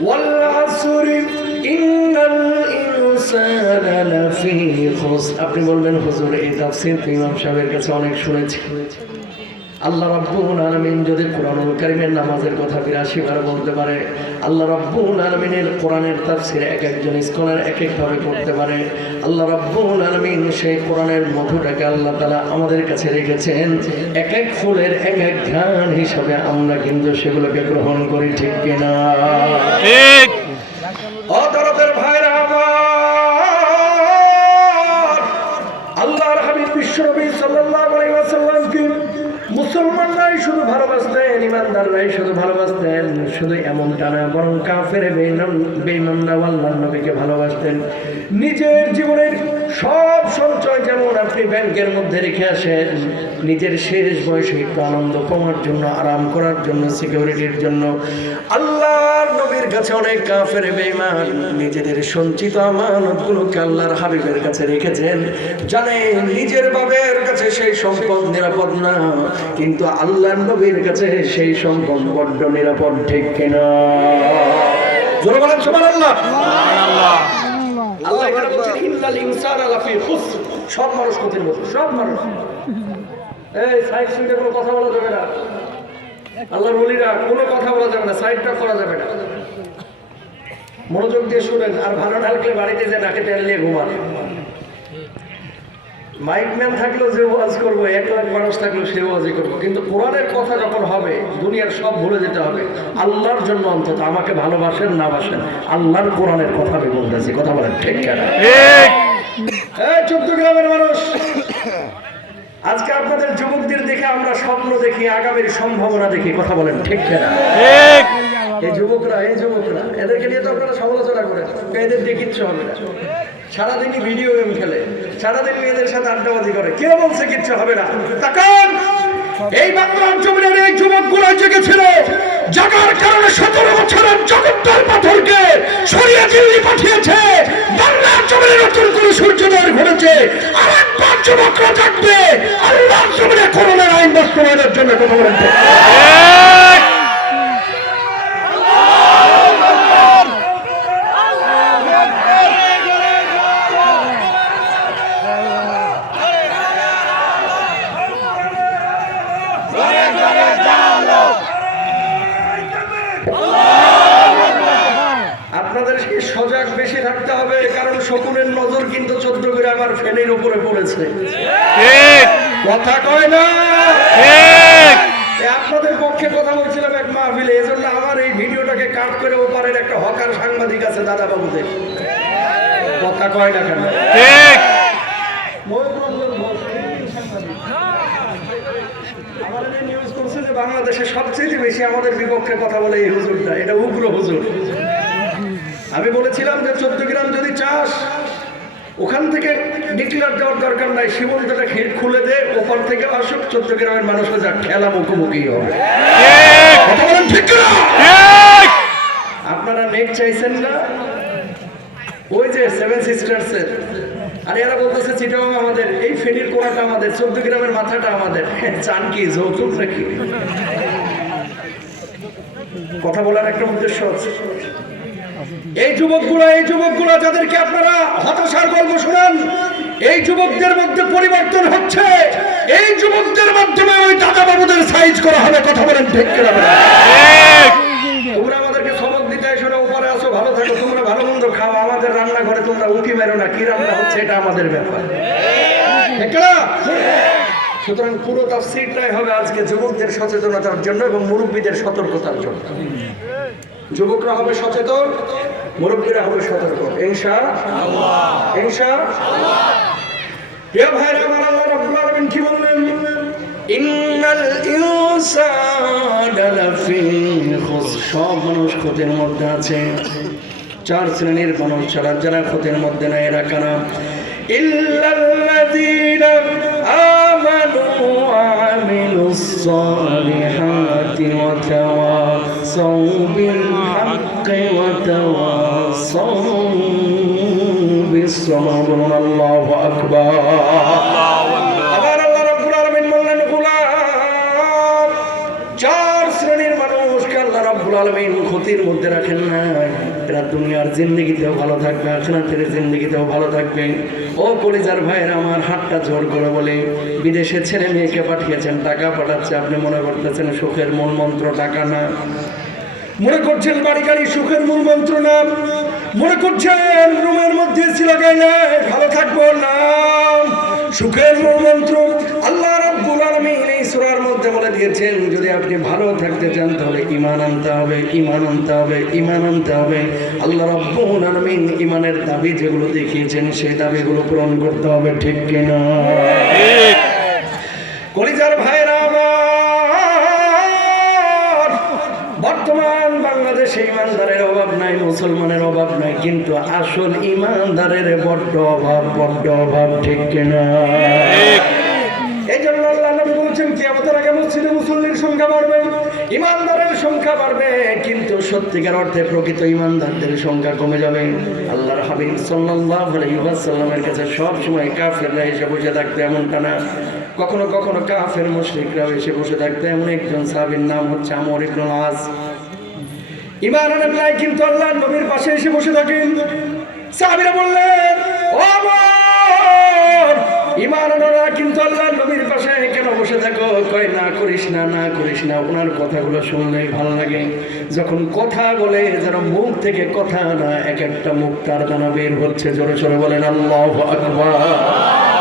ওয়াল আসরি ইন্নাল ইনসানা লাফি খুসর। আপনি বলবেন হুজুর এই তাফসীর তো ইমাম সাহেবের কাছে অনেক শুনেছি। আল্লাহ রাব্বুল আলামিন যদি কোরআনুল কারীমের নামাজের কথা ৮২ বার বলতে পারে, আল্লাহ রাব্বুল আলামিনের কোরআনের তাফসীর এক একজন স্কলার এক একভাবে করতে পারে। আল্লাহ রাব্বুল আলামিন সেই কোরআনের মধুটাকে আল্লাহ তাআলা আমাদের কাছে রেখেছেন এক এক ফুলের এক এক ঘ্রাণ হিসাবে, আমরা কিন্তু সেগুলোকে গ্রহণ করি, ঠিক কিনা? ঠিক। অতরফের ভাইরা আমার, আল্লাহর হাবিব বিশ্বনবী সাল্লাল্লাহু আলাইহি ওয়াসাল্লামকে মুসলমানরাই শুধু ভালোবাসতেন, ইমানদাররাই শুধু ভালোবাসতেন, শুধু এমনটা না, বরং কাফের বেঈমানরা আল্লাহর নবীকে ভালোবাসতেন। নিজের জীবনের সব সঞ্চয় যেমন আপনি ব্যাংকের মধ্যে রেখে আসেন, নিজের শেষ বয়সে একটু আনন্দ পাওয়ার জন্য, আরাম করার জন্য, সিকিউরিটির জন্য, আল্লাহর নবীর কাছে অনেক কাফের বেঈমান নিজেদের সঞ্চিত আমানতগুলোকে আল্লাহর হাবিবের কাছে রেখেছেন। জানেন নিজের বাবার কাছে সেই সম্পদ নিরাপদ না, কিন্তু আল্লাহর নবীর কাছে সেই সম্পদ বড্ড নিরাপদ, ঠিক কিনা? জোরে বলেন সুবহানাল্লাহ। আল্লাহ এখানে বলছেন ইন্নাল ইনসানা লাফি খুসর। সব মানুষ ক্ষতির মধ্যে, সব মানুষ। এই সাইড সুইডে কোনো কথা বলা যাবে না, আল্লাহর ওলিরা কোনো কথা বলা যাবে না, সাইডটা করা যাবে না। মনোযোগ দিয়ে শুনেন, আর ভালো না লাগলে বাড়িতে যে নাকে তেল নিয়ে ঘুমান। মাইকম্যান থাকলেও যে ওয়াজ করবো, ১ লাখ মানুষ থাকলেও সে ওয়াজই করবো, কিন্তু কোরআনের কথা যখন হবে দুনিয়ার সব ভুলে যেতে হবে। আল্লাহর জন্য অন্তত আমাকে ভালোবাসেন না বাসেন, আল্লাহর কোরআনের কথা আমি বলতেছি, কথা বলেন ঠিক কিনা? এই চট্টগ্রামের মানুষ, আজকে আপনাদের যুবকদের দেখে আমরা স্বপ্ন দেখি, আগামীর সম্ভাবনা দেখি, কথা বলেন ঠিক কিনা? এই যুবকরা এদেরকে নিয়ে তো আপনারা সমালোচনা করেন, এদের দিয়ে কিচ্ছু হবে না। সারাদিনই ভিডিও গেম খেলে, সারাদিন মেয়েদের সাথে আড্ডাবাজি করে, কে বলছে কিচ্ছু হবে না? তাকান, এই বাংলার জমিনের এই যুবকগুলো জেগেছিল, জাগার কারণে ১৭ বছরের জগদ্দল পাথরকে সরিয়ে দিল্লি পাঠিয়েছে। বাংলার জমিনে নতুন করে সূর্যোদয় ঘটেছে। আরেকবার যুবকরা জাগবে, আল্লাহর জমিনে করোনার আইন বাস্তবায়নের জন্য, কথা বলেন ঠিক? আপনাদের সজাগ বেশি থাকতে হবে, কারণ শকুনের নজর কিন্তু চট্টগ্রাম আর ফেনীর উপরে পড়েছে, কথা কয় না? আপনাদের পক্ষে কথা বলছিলাম এক মাহফিলে, এজন্য আমার এই ভিডিওটাকে কাট করে ওপারের একটা হকার সাংবাদিক আছে দাদা বাবুদের, কথা কয় না কেন? আমাদের নিউজ করছে যে বাংলাদেশে সবচেয়ে বেশি আমাদের বিপক্ষে কথা বলে এই হুজুরটা, এটা উগ্র হুজুর। আমি বলেছিলাম যে চট্টগ্রাম যদি চাস, ওখান থেকে ডিক্লার দেওয়ার দরকার নাই, সীমান্তটা খুলে দে, ওপর থেকে আসুক, চট্টগ্রামের মানুষের যা খেলা মুখোমুখি হবে। আপনারা নেক চাইছেন না, ওই যে 7 সিস্টার্সের, আর এরা বলতেছে চিটাগাং আমাদের, এই ফেনীর কোনাটা আমাদের, চট্টগ্রামের মাথাটা আমাদের। চান কি যৌতুক নাকি? কথা বলার একটা উদ্দেশ্য আছে। এই যুবকগুলা যাদেরকে আপনারা হতাশার গল্প শোনান, এই যুবকদের মধ্যে পরিবর্তন হচ্ছে, এই যুবকদের মাধ্যমে ওই দাদা বাবুদের সাইজ করা হবে, কথা বলেন ঠিক কিনা? তোমরা আমাদেরকে সবক দিতে এসো না, উপরে আসো, ভালো থাকো, তোমরা ভালো মন্দ খাও, আমাদের রান্নাঘরে তোমরা উঠি মেরো না, কি রান্না হচ্ছে এটা আমাদের ব্যাপার, ঠিক না? সুতরাং পুরো তাফসীরটাই হবে আজকে যুবকদের সচেতনতার জন্য এবং মুরব্বীদের সতর্কতার জন্য। যুবকরা হবে সচেতন, মুরব্বীরা হবে সতর্ক, ইনশাআল্লাহ, ইনশাআল্লাহ। প্রিয় ভাইরা আমার, আল্লাহ রাব্বুল আলামিন কি বললেন? ইন্নাল ইনসানা লাফি খুসর। সব মানুষ ক্ষতির মধ্যে আছে। 4 শ্রেণীর মানুষ ছাড়া যারা ক্ষতির মধ্যে নাই, এরা কারা? ইল্লাল্লাযীনা আমানু ওয়া আমিলুস সালিহাতি ওয়া তাওয়াসাউ বিল হাক্কি ওয়া তাওয়াসাউ বিস সাবর। আল্লাহু আকবার। আবার আল্লাহ রাব্বুল আলামিন বললেন, গোলাম 4 শ্রেণীর মানুষকে আল্লাহ রাব্বুল আলামিন ক্ষতি স্মৃতির মধ্যে রাখেন না, এরা দুনিয়ার জিন্দেগিতেও ভালো থাকবে, আখিরাতের জিন্দেগিতেও ভালো থাকবে। ও কলিজার ভাইয়েরা আমার, হাতটা জোর করে বলে, বিদেশে ছেলে মেয়েকে পাঠিয়েছেন, টাকা পাঠাচ্ছে, আপনি মনে করতেছেন সুখের মূল মন্ত্র টাকা না, মনে করছেন বাড়ি গাড়ি সুখের মূল মন্ত্র না, মনে করছেন রুমের মধ্যে এসি লাগাইলে ভালো থাকবো না। সুখের মূল মন্ত্র আল্লাহ রাব্বুল আলামিন এই সূরার মধ্যে বলে দিয়েছেন, যদি আপনি ভালো থাকতে চান তাহলে ঈমান আনতে হবে, ঈমান আনতে হবে, ঈমান আনতে হবে। আল্লাহ রাব্বুল আলামিন ঈমানের দাবি যেগুলো দেখিয়েছেন সেই দাবিগুলো পূরণ করতে হবে, ঠিক কিনা? কলিজার ভাইরা আমার, বর্তমান বাংলাদেশে ইমানদারের অভাব নাই, মুসলমানের অভাব নাই, কিন্তু আসল ইমানদারের বড্ড অভাব, বড্ড অভাব, ঠিক কিনা? এই জন্য আল্লাহ নবী বলেছেন, কিয়ামতের আগে মসজিদে মুসল্লির সংখ্যা বাড়বে, ইমানদারের সংখ্যা বাড়বে, কিন্তু সত্যিকার অর্থে প্রকৃত ইমানদারদের সংখ্যা কমে যাবে। আল্লাহর হাবিব সাল্লাল্লাহু আলাইহি ওয়াসাল্লামের কাছে সব সময় কাফেররা এসে বসে থাকতো, এমনটা না, কখনো কখনো কাফের মুশরিকরাও এসে বসে থাকতো। এমন একজন সাহাবীর নাম হচ্ছে আমর ইবনুল আস। ঈমান আনেন নাই, কিন্তু আল্লাহর নবীর পাশে এসে বসে থাকেন। সাহাবীরা বললেন, ও আমর, ঈমান আনো না, কিন্তু আল্লাহর নবীর পাশে কেন বসে থাকো? কয়, না করিস না, না করিস না, ওনার কথাগুলো শুনলেই ভালো লাগে। যখন কথা বলে যেন মুখ থেকে কথা না, এক একটা মুখ তার দানা বের হচ্ছে। জোরে জোরে বলেন আল্লাহু আকবার।